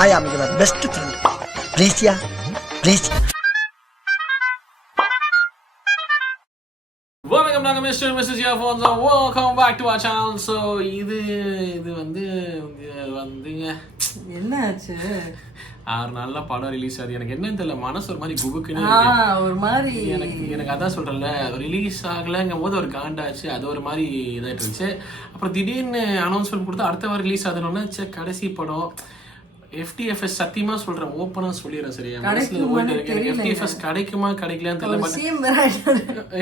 I am your best friend. Please, yeah. Please. வணக்கம், நாங்கள் Mr Mrs Alfonso. Welcome back to our channel. So இது வந்துங்க என்னாச்சு? 6 நாள்ல படம் ரிலீஸ் ஆகுது. எனக்கு என்னன்னு தெரியல, மனசு ஒரு மாதிரி குபுக்குன்னு ஒரு மாதிரி எனக்கு அதான் சொல்றேன்ல, ரிலீஸ் ஆகலைங்கும் போது ஒரு காண்டாச்சு. அது ஒரு மாதிரி இதாகிட்டு இருந்துச்சு. அப்புறம் திடீர்னு அனௌன்ஸ்மெண்ட் கொடுத்து அடுத்த வாரம் ரிலீஸ் ஆகுதுன்னு சரி கடைசி படம் FTFS சத்தியமா சொல்றேன், ஓப்பனா சொல்லிடுறேன். சரியா மனசுல ஓடிட்டு இருக்கு. எனக்கு FTFS கிடைக்குமா கிடைக்கலான்னு தெரியல.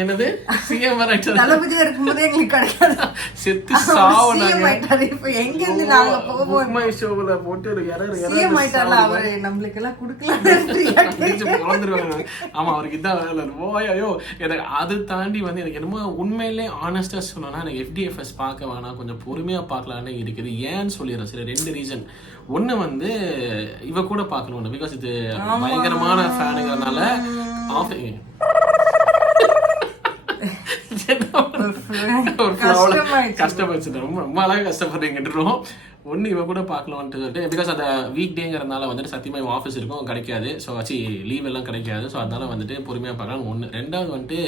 என்னது சிஎம் வரைட்டர் தளபதியா இருக்கும்போது எங்களுக்கு கிடைக்காது. செத்து சாவனாங்க. இப்போ எங்க இருந்து நாங்க போவோம்? மை ஷோல போட்டு சிஎம் ஆயிட்டால அவர் நம்மளுக்கு எல்லாம் குடுக்கலாம். ஆமா, அவருக்கு இதான் வேலை. ஓயோ எனக்கு அது தாண்டி வந்து எனக்கு என்னமோ உண்மையிலே ஆனஸ்டா சொன்னோன்னா எனக்கு FTFS பார்க்க வேணாம், கொஞ்சம் பொறுமையா பார்க்கலான்னு இருக்குது. ஏன்னு சொல்லிடுறேன். சரி, 2 ரீசன். ஒன்று வந்து இவ கூட பார்க்கணும், பிகாஸ் இது பயங்கரமான ஃபேனுங்கிறதுனால கஷ்டப்படுச்சு. ரொம்ப அழகாக கஷ்டப்படுறீங்கன்றோம். ஒன்று இவ கூட பார்க்கலான்ட்டு சொல்லிட்டு, பிகாஸ் அந்த வீக் டேங்கிறதுனால வந்துட்டு சத்தியமாக இவன் ஆஃபீஸ் இருக்கும், கிடைக்காது. ஸோ ஆச்சு லீவ் எல்லாம் கிடைக்காது. ஸோ அதனால வந்துட்டு பொறுமையாக பார்க்கலாம். ஒன்று. 2வது வந்துட்டு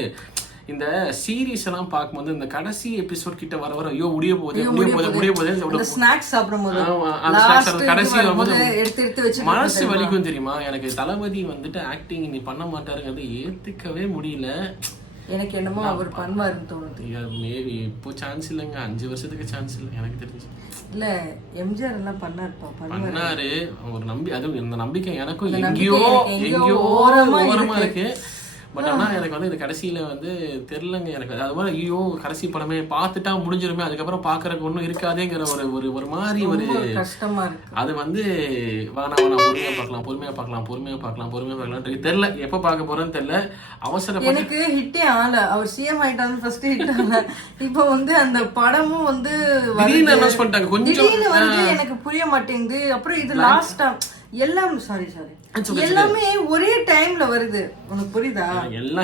இந்த சீரீஸ் எல்லாம் பார்க்கும்போது இந்த கடைசி எபிசோட் கிட்ட வர ஐயோ முடிய போகுது ஸ்நாக்ஸ் சாப்பிடும்போது கடைசி வரும்போது மனசு வலிக்கும் தெரியுமா. எனக்கு தளபதி வந்துட்டு ஆக்டிங் நீ பண்ண மாட்டாருங்கிறது ஏத்துக்கவே முடியல. எனக்கு என்னமோ அவர் பண்ணுவாருன்னு தோணுது. மேபி இப்போ சான்ஸ் இல்லைங்க, 5 வருஷத்துக்கு சான்ஸ் இல்லை எனக்கு தெரிஞ்சு. இல்ல எம்ஜிஆர் எல்லாம் பண்ணாரு ஒரு அது இந்த நம்பிக்கை எனக்கும் எங்கேயோ ஓரமா இருக்கு. பட் ஆனால் எனக்கு வந்து இது கடைசியில் வந்து தெரிலங்க. எனக்கு அது மாதிரி ஐயோ கடைசி படமே பார்த்துட்டா முடிஞ்சிருமே, அதுக்கப்புறம் பார்க்கறதுக்கு ஒன்றும் இருக்காதேங்கிற ஒரு மாதிரி ஒரு கஷ்டமா இருக்கு. அது வந்து வேணாம் பொறுமையாக பார்க்கலாம் தெரில, எப்போ பார்க்க போறேன்னு தெரில. அவசரம் எனக்கு ஹிட்டே ஆல. அவர் சிஎம் ஆயிட்டாரு, ஃபர்ஸ்ட் ஹிட் ஆல. இப்போ வந்து அந்த படமும் வந்து அனௌன்ஸ் பண்ணிட்டாங்க, கொஞ்சம் எனக்கு புரிய மாட்டேங்குது. அப்புறம் இது லாஸ்டா எல்லாம் எல்லாமே ஒரே டைம்ல வருது. உனக்கு புரியுதா?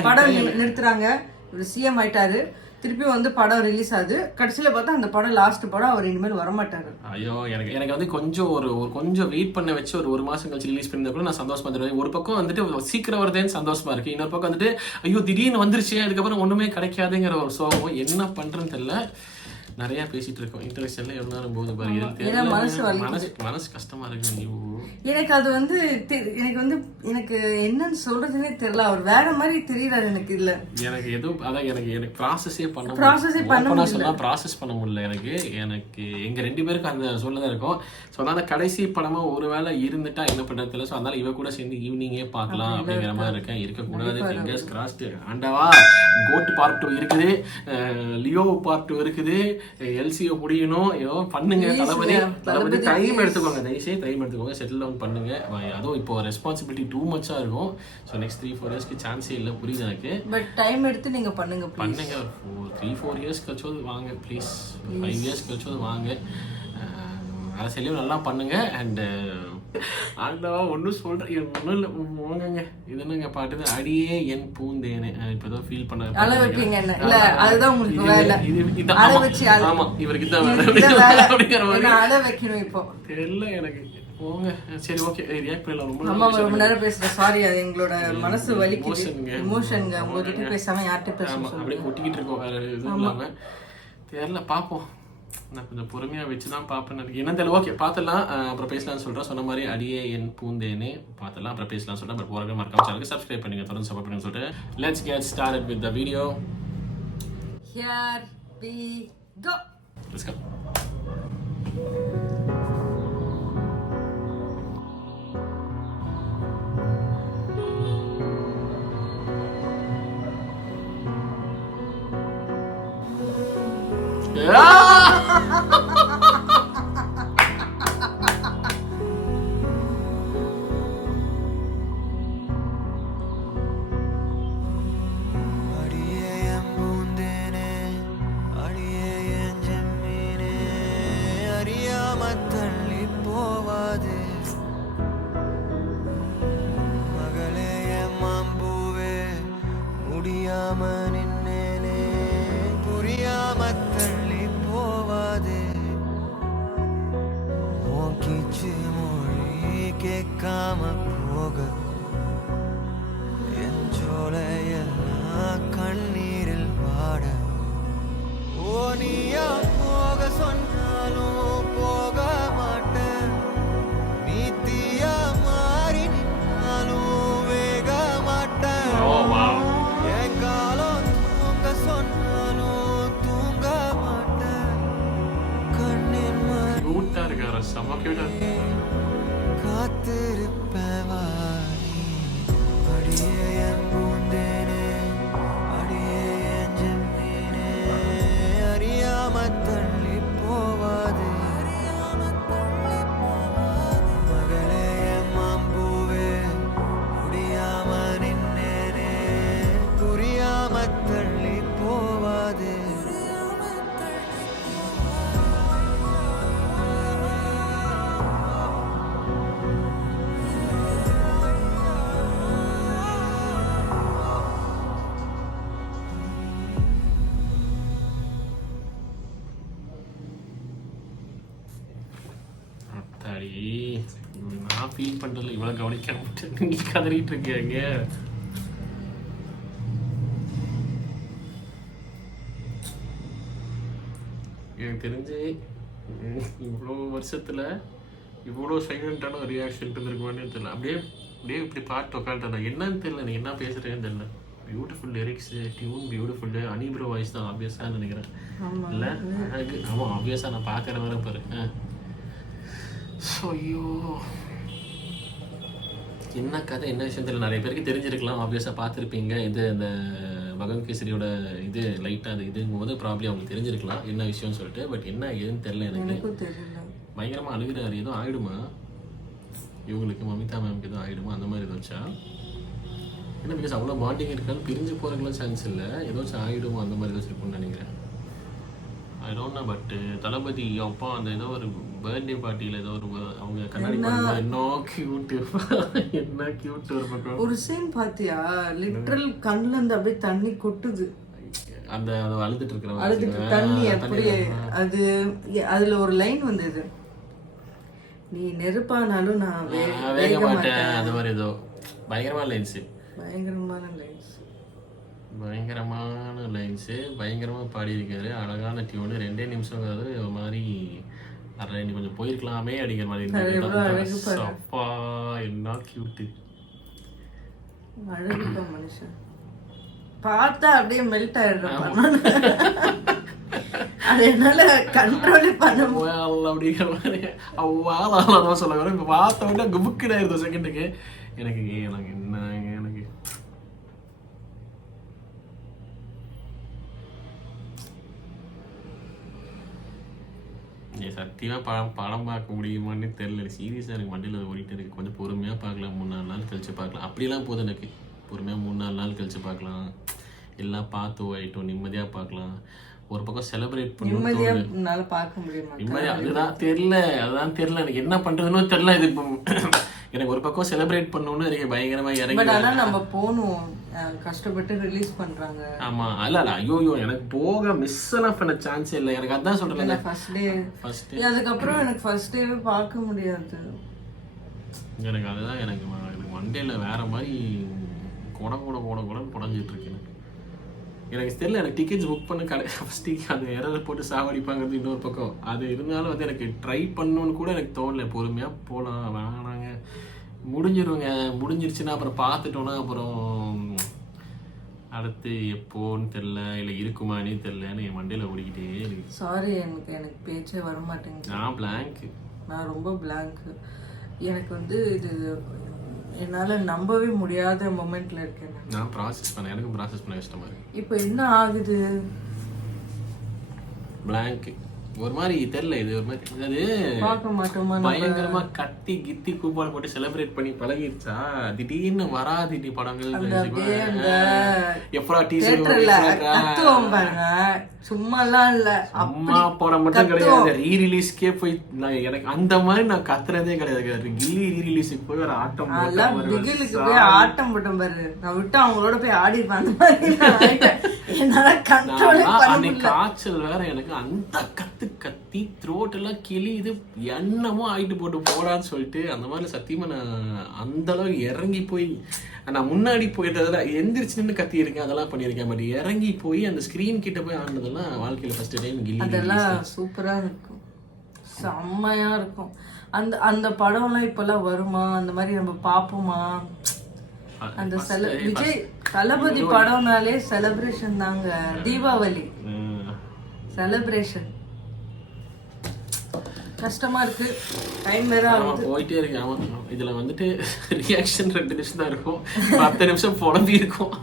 படம் நிறுத்துறாங்க, இவர் சிஎம் ஆயிட்டாரு, திருப்பி வந்து படம் ரிலீஸ் ஆகுது. கடைசியில பார்த்தா அந்த படம் லாஸ்ட் படம், அவர் இனிமேல் வரமாட்டாரு. ஐயோ எனக்கு வந்து கொஞ்சம் வெயிட் பண்ண வச்சு ஒரு மாசம் கழிச்சு ரிலீஸ் பண்ணி கூட நான் சந்தோஷமா இருந்தேன். ஒரு பக்கம் வந்துட்டு சீக்கிரம் வருதேன்னு சந்தோஷமா இருக்கு, இன்னொரு பக்கம் வந்துட்டு ஐயோ திடீர்னு வந்துருச்சு, அதுக்கப்புறம் ஒண்ணுமே கிடைக்காதுங்கிற ஒரு சோகம். என்ன பண்றேன்னு தெரியல. நிறைய பேசிட்டு இருக்கோம். இன்டர்நெட்ல எவ்வளவு நேரம் போகுது பாரு. மனசு கஷ்டமா இருக்கு. எனக்கு அது வந்து எனக்கு என்னன்னு சொல்றதுன்னே தெரியல. அவர் வேற மாதிரி தெரியறாரு எனக்கு. இல்ல எனக்கு எதுவும் அதான் எனக்கு ப்ராசஸே பண்ண முடியல. எனக்கு எங்க 2 பேருக்கு அந்த சொல்லதான் இருக்கும். ஸோ அதனால கடைசி படமா ஒருவேளை இருந்துட்டா என்ன பண்றது தெரியல. ஸோ அதனால இவ கூட சேர்ந்து ஈவினிங்கே பார்க்கலாம் அப்படிங்கிற மாதிரி இருக்கேன். இருக்கக்கூடாது, ஃபிங்கர்ஸ் கிராஸ்டு. ஆண்டவா, கோட் பார்ட் 2 இருக்குது, லியோ பார்ட் 2 இருக்குது, எல்சிஓ முடியணும். ஏதோ பண்ணுங்க. தளபதி டைம் எடுத்துக்கோங்க, தயவுசெய்து டைம் எடுத்துக்கோங்க, செட்டில் டவுன் பண்ணுங்க. அதுவும் இப்போ ரெஸ்பான்சிபிலிட்டி டூ மச்சா இருக்கும். ஸோ நெக்ஸ்ட் 3-4 இயர்ஸ்க்கு சான்ஸே இல்லை. புரியுது எனக்கு. பட் டைம் எடுத்து நீங்க பண்ணுங்க. 3-4 இயர்ஸ் கழிச்சோது வாங்க ப்ளீஸ். 5 இயர்ஸ் கழிச்சோது வாங்க. அரசியலையும் நல்லா பண்ணுங்க. அண்ட் ஆண்டவா ஒன்றும் சொல்கிறேன், ஒன்றும் இல்லை போங்க. இது என்னங்க பாட்டு, அடியே என் பூந்தேனே. இப்போ ஏதோ ஃபீல் பண்ண ஆமாம், இவருக்கு இதான் வைக்கணும் இப்போ தெரியல எனக்கு. போங்க. சரி, ஓகே. ரியாக்ட் பண்ணல. ரொம்ப நேரம் பேசுறேன், சாரி. அது எங்களோட மனசு வலிக்குது, எமோஷன்ங்க. உங்ககிட்ட பேசாம யார்கிட்ட பேசாம அப்படியே கொட்டிக்கிட்டு இருக்கோம். வேற எதுவும் இல்லாம தெரியல. பார்ப்போம். நான் கொஞ்சம் பொறுமையாக வச்சு தான் பார்ப்பேன். என்ன தெரியல. ஓகே, பார்த்துலாம். அப்புறம் பேசலாம்னு சொல்கிறேன். சொன்ன மாதிரி அடியே என் பூந்தேனே பார்த்துலாம், அப்புறம் பேசலாம்னு சொல்கிறேன். பட் போகிற மறக்காம சேனலுக்கு சப்ஸ்கிரைப் பண்ணுங்க, தொடர்ந்து சப்போர்ட் பண்ணுங்க சொல்லிட்டு let's get started with the video. Here we go. Let's go. கேட்காம போக என் சோலையெல்லாம் கண்ணீரில் வாட ஓ நீயா போக சொன்னாலும் போக மாட்டேன் நீ தீயா மாறி நின்னாலும் வேக மாட்டேன் என் காலம் தூங்க சொன்னாலும் தூங்க மாட்டேன் கண்ணின் கியூட்டா இருக்காரு, செம்ம கியூட்டா இருக்கு. காத்திருப்பவாரி அடியே என் பூந்தேனே அடியே என் ஜென்மீனே அறியாம தள்ளி போவாது மகளே என் மாம்பூவே முடியாம நின்னேனே புரியாம தள்ளி போவாது அத்தாடி, நான் ஃபீல் பண்றதுல இவ்வளவு கவனிக்காம நீ கதறிட்டு இருக்கீங்க. எனக்கு தெரிஞ்சு இவ்வளோ வருஷத்துல இவ்வளோ சைலண்டான ஒரு ரியாக்ஷன் இருந்திருக்குமான்னு தெரியல. அப்படியே அப்படியே இப்படி பாட்டு உட்காந்துட்டா என்னன்னு தெரியல, நீ என்ன பேசுறேன்னு தெரியல. பியூட்டிஃபுல் லிரிக்ஸ், டியூன் பியூட்டிஃபுல், அனிப்ரோ வாய்ஸ் தான் ஆப்வியஸாக நினைக்கிறேன். இல்லை அழகு, ஆமாம் ஆப்வியஸாக நான் பார்க்குற வர பாரு. ஐயோ என்ன கதை என்ன விஷயம் தெரியல. நிறைய பேருக்கு தெரிஞ்சிருக்கலாம், ஆப்வியஸாக பார்த்துருப்பீங்க. இது இந்த பகவன் கேசரியோட இது லைட்டாக அது இதுங்கும் போது ப்ராப்ளம் அவங்களுக்கு தெரிஞ்சிருக்கலாம் என்ன விஷயம்னு சொல்லிட்டு. பட் என்ன ஏதுன்னு தெரியல எனக்கு. பயங்கரமாக அழுகிறாரு. எதுவும் ஆகிடுமா இவங்களுக்கு, மமிதா மேம்க்கு எதுவும் ஆகிடுமா அந்த மாதிரி எதுவும் வச்சா? ஏன்னா பிகாஸ் அவ்வளோ பாண்டிங் இருக்காது, பிரிஞ்சு போகிறதுக்குலாம் சான்ஸ் இல்லை. ஏதாச்சும் ஆகிடுமோ அந்த மாதிரி ஏதாச்சும் இருக்கும்னு நினைக்கிறேன். I don't know. பட் தளபதி அப்பா அந்த ஏதோ ஒரு பர்த்டே பார்ட்டியில் ஏதோ ஒரு அவங்க கண்ணாடி பண்ணும்போது என்ன கியூட் என்ன கியூட் ஒரு பக்கம் ஒரு சீன் பாத்தியா, லிட்டரல் கண்ணுல இருந்து அப்படியே தண்ணி கொட்டுது. அந்த அழுதுட்டு இருக்கிற அழுதுட்டு தண்ணி அப்படியே அது அதுல ஒரு லைன் வந்தது, நீ நெருப்பானாலும் நான் வேக மாட்டேன் அந்த மாதிரி ஏதோ பயங்கரமான லைன்ஸு. பயங்கரமான லைன்ஸு பயங்கரமாக பாடியிருக்காரு. அழகான டியூனு, 2 நிமிஷங்கிறது ஒரு மாதிரி அரை நீ கொஞ்சம் போயிருக்கலாமே அப்படிங்கிற மாதிரி இருந்தது. அப்பா என்ன கியூட்டு, அழகுப்பா மனுஷன். பார்த்தா அப்படியே மெல்ட் ஆயிடுறான். அது என்னால கண்ட்ரோல் பண்ண அப்படிங்கிற மாதிரி அவ்வாதான் சொல்ல வர. இப்போ பார்த்த விட குபுக்குன்னு ஆயிருந்தோம் செகண்டுக்கு. எனக்கு எனக்கு என்ன எனக்கு சத்தியமாக படம் பார்க்க முடியுமான்னு தெரியல. சீரியஸாக எனக்கு மண்டியில் அது ஓடிட்டு இருக்கு. கொஞ்சம் பொறுமையாக பார்க்கலாம், 3-4 நாள் கழிச்சு பார்க்கலாம். அப்படிலாம் போதும் எனக்கு. பொறுமையாக 3-4 நாள் கழிச்சு பார்க்கலாம். எல்லாம் பார்த்து ஓயிட்டோம், நிம்மதியாக பார்க்கலாம். ஒரு பக்கம் செலிப்ரேட் பண்ணி பார்க்க முடியுமா நிம்மதியாக, அதுதான் தெரியல. எனக்கு என்ன பண்ணுறதுன்னு தெரியல. இது இப்போ எனக்கு ஒரு பக்கம் செலிப்ரேட் பண்ணணும்னு எனக்கு பயங்கரமாக இறங்கி. ஆனால் நம்ம போகணும், கஷ்டப்பட்டு ரிலீஸ் பண்றாங்க. ஆமா அல்ல ஐயோ எனக்கு போக மிஸ் எல்லாம் பண்ண சான்ஸ் இல்லை. எனக்கு அதான் சொல்றேன், ஃபர்ஸ்ட் டே அதுக்கப்புறம் எனக்கு ஃபர்ஸ்ட் டேவே பார்க்க முடியாது. எனக்கு அதுதான் எனக்கு மண்டேல வேற மாதிரி குடன்னு புடஞ்சிட்டு இருக்கு. எனக்கு தெரியல. எனக்கு டிக்கெட்ஸ் புக் பண்ண கடை ஃபர்ஸ்ட் அது எரர் போட்டு சாவடிப்பாங்கிறது இன்னொரு பக்கம். அது இருந்தாலும் வந்து எனக்கு ட்ரை பண்ணணும்னு கூட எனக்கு தோணல. பொறுமையா போகலாம், வேணாங்க முடிஞ்சிருச்சுன்னா அப்புறம் பார்த்துட்டோன்னா அப்புறம் அடுத்து எப்போன்னு தெரில, இல்லை இருக்குமானே தெரிலன்னு என் மண்டையில் ஓடிக்கிட்டே இருக்கு. சாரி, எனக்கு பேச்சே வர மாட்டேங்குது. நான் பிளாங்க், நான் ரொம்ப பிளாங்க். எனக்கு வந்து இது என்னால் நம்பவே முடியாத மொமெண்ட்ல இருக்கேன். நான் ப்ராசஸ் பண்ணேன், எனக்கும் ப்ராசஸ் பண்ண கஷ்டமா இருக்கு. இப்போ என்ன ஆகுது? பிளாங்க் ஒரு மாதிரி தெரியல. இது ஒரு மாதிரி அது பார்க்க மாட்டோமா, பயங்கரமா கத்தி கித்தி கூப்பாடு போட்டு செலிப்ரேட் பண்ணி பழகிடுச்சா. திடீர்னு வராதிட்டி படங்கள் சும்மாலாம் இல்ல, அம்மா படம் மட்டும் கிடையாது, ரீரிலீஸ்க்கே போய் எனக்கு அந்த மாதிரி நான் கத்துறதே கிடையாது. கில்லி ரீரிலீஸுக்கு போய் ஒரு ஆட்டம் போய் ஆட்டம் போட்டோம் பாரு. நான் விட்டு அவங்களோட போய் ஆடிப்பேன். என்னால கண்ட்ரோல் பண்ண முடியல. காய்ச்சல் வேற எனக்கு. அந்த கத்து கத்தி த்ரோட் எல்லாம் கிளியுது, என்னமோ ஆயிட்டு போட்டு போடான்னு சொல்லிட்டு அந்த மாதிரி சத்தியமா நான் அந்த அளவுக்கு இறங்கி போய் நான் முன்னாடி போயிட்டதில் எந்திரிச்சு நின்று கத்தி இருக்கேன், அதெல்லாம் பண்ணியிருக்கேன். பட் இறங்கி போய் அந்த ஸ்க்ரீன் கிட்ட போய் ஆனதெல்லாம் வாழ்க்கையில் ஃபர்ஸ்ட் டைம் கில்லி. அதெல்லாம் சூப்பரா இருக்கும், செம்மையா இருக்கும். அந்த அந்த படம்லாம் இப்பெல்லாம் வருமா, அந்த மாதிரி நம்ம பார்ப்போமா? அந்த விஜய் தளபதி படம்னாலே செலிப்ரேஷன் தாங்க. தீபாவளி செலிப்ரேஷன். கஷ்டமா இருக்கு, டைம் வேற ஆகுது, போயிட்டே இருக்கு. ஆமா, இதுல வந்துட்டு ரியாக்ஷன் 2 நிமிஷம் தான் இருக்கும், 10 நிமிஷம் புலம்பி இருக்கும்.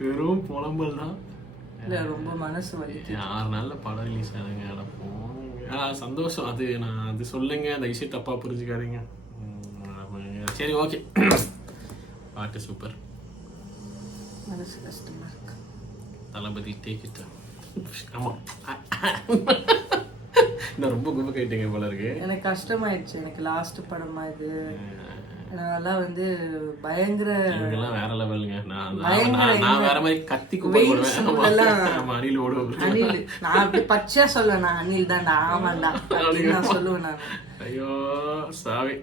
வெறும் புலம்பல் தான். இல்ல ரொம்ப மனசு வலி. 6 நாள்ல படம் ரிலீஸ் ஆகுங்க. சந்தோஷம். அது நான் அது சொல்லுங்க, அந்த விஷயம் தப்பா புரிஞ்சுக்காதீங்க. சரி, ஓகே. பாட்டு சூப்பர். மனசு கஷ்டமா இருக்கு. தளபதி டேக் இட். ஆமா, நான் ரொம்ப கும்ப கேட்டீங்க போல இருக்கு. எனக்கு கஷ்டமாயிடுச்சு. எனக்கு லாஸ்ட் படமா இது. அதெல்லாம் வந்து பயங்கர வேற லெவலுங்க. நான் வேற மாதிரி கத்தி கும்பிடுவேன். அணில் ஓடுவோம். அணில் நான் அப்படி பச்சையா சொல்லுவேன், நான் அணில் தான், ஆமாண்டா அப்படின்னு நான் சொல்லுவேன் நான். ஐயோ சாவி.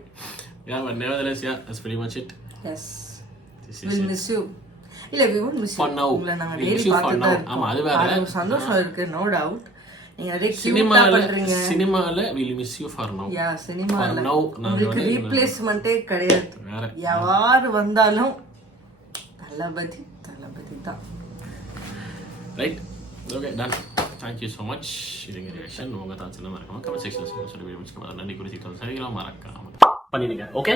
Yeah, but nevertheless, yeah, that's pretty much it. Yes. We'll miss you. இல்ல, we won't miss you. For now. உங்களை நாங்க டெய்லி பார்த்துட்டு தான். ஆமா, அது வேற. அது சந்தோஷம் இருக்கு, no doubt. நீங்க அதே கியூட்டா பண்றீங்க. சினிமால we'll miss you for now. Yeah, சினிமால. For now, உங்களுக்கு ரீப்ளேஸ்மென்ட்டே கிடையாது. யார் வந்தாலும் தளபதி தான். Right? Okay, done. Thank you so much. இதுங்க ரியாக்ஷன் உங்க தாட்ஸ் எல்லாம் மறக்காம கமெண்ட் செக்ஷன்ல சொல்லி வீடியோ முடிச்சுக்கோங்க. நன்றி குறித்து சரிங்களா, மறக்காம பண்ணிடுங்க. ஓகே.